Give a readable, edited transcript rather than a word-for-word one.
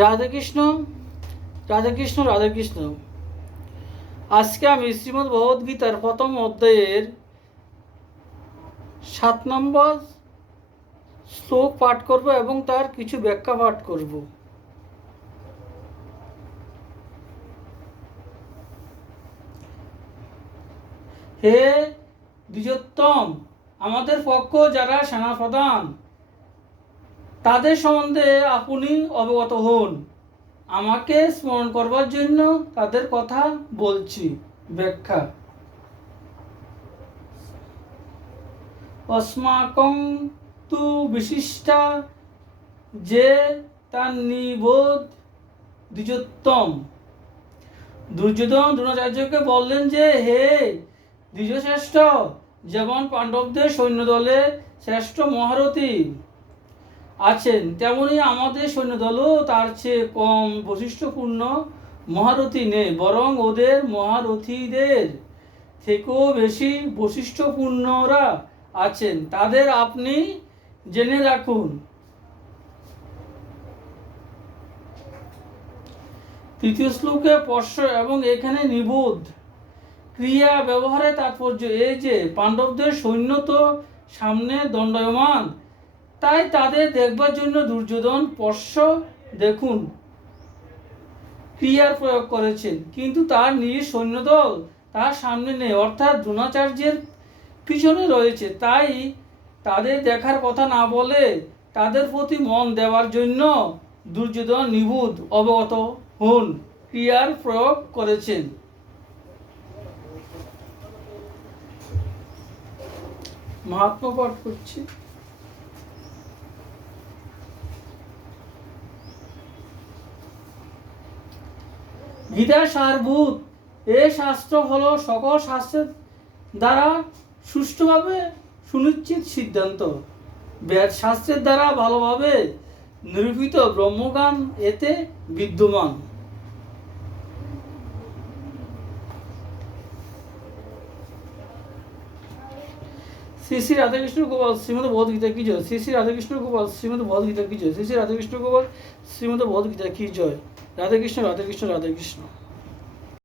রাধে কৃষ্ণ, রাধে কৃষ্ণ, রাধে কৃষ্ণ। আজকে আমি শ্রীমদ্ ভগবদ্গীতার প্রথম অধ্যায়ের 7 নম্বর শ্লোক পাঠ করব এবং তার কিছু ব্যাখ্যা পাঠ করব। হে দ্বিজোত্তম, আমাদের পক্ষ যারা সেনাপ্রধান তাদের সম্বন্ধে আপনি অবগত হন। আমাকে স্মরণ করবার জন্য তাদের কথা বলছি। ব্যাখ্যা: अस्माकं तु विशिष्टा যে তার নিবোধ দ্বিজোত্তম। দুর্যোধন দ্রোণাচার্যকে বললেন যে, হে দ্বিজশ্রেষ্ঠ, যেমন পাণ্ডবদের সৈন্যদলে শ্রেষ্ঠ মহারথী আছেন, তেমনি আমাদের সৈন্যদলও তার চেয়ে কম বৈশিষ্ট্যপূর্ণ মহারথী নেই, বরং ওদের মহারথীদের থেকেও বেশি বৈশিষ্ট্যপূর্ণরা আছেন। তাদের আপনি জেনে রাখুন। তৃতীয় শ্লোকে পশ্য এবং এখানে নিবোধ ক্রিয়া ব্যবহারের তাৎপর্য এই যে পাণ্ডবদের সৈন্য তো সামনে দণ্ডায়মান, তাই তাদের দেখবার জন্য দুর্যোধন পশ্য দেখুন ক্রিয়ার প্রয়োগ করেছেন, কিন্তু তার নিজ সৈন্যদল তার সামনে নেই, অর্থাৎ দ্রোণাচার্যের পিছনে রয়েছে। তাই তাদের দেখার কথা না বলে তাদের প্রতি মন দেওয়ার জন্য দুর্যোধন নিবোধ অবগত হন ক্রিয়ার প্রয়োগ করেছেন। মহাত্মা পাঠ করছি। গীতা সারভূত এ শাস্ত্র হলো সকল শাস্ত্রের দ্বারা সুষ্ঠুভাবে সুনিশ্চিত সিদ্ধান্ত। বেদ শাস্ত্রের দ্বারা ভালোভাবে নিরূপিত ব্রহ্মজ্ঞান এতে বিদ্যমান। শ্রী শ্রী রাধাকৃষ্ণ গোপাল শ্রীমদ ভগবদ্গীতা কি জয়। শ্রী শ্রী রাধাকৃষ্ণ গোপাল শ্রীমদ ভগবদ্গীতা কি জয়। শ্রী শ্রী রাধাকৃষ্ণ গোপাল শ্রীমদ ভগবদ্গীতা কি জয়। রাধে কৃষ্ণ, রাধে কৃষ্ণ, রাধে কৃষ্ণ।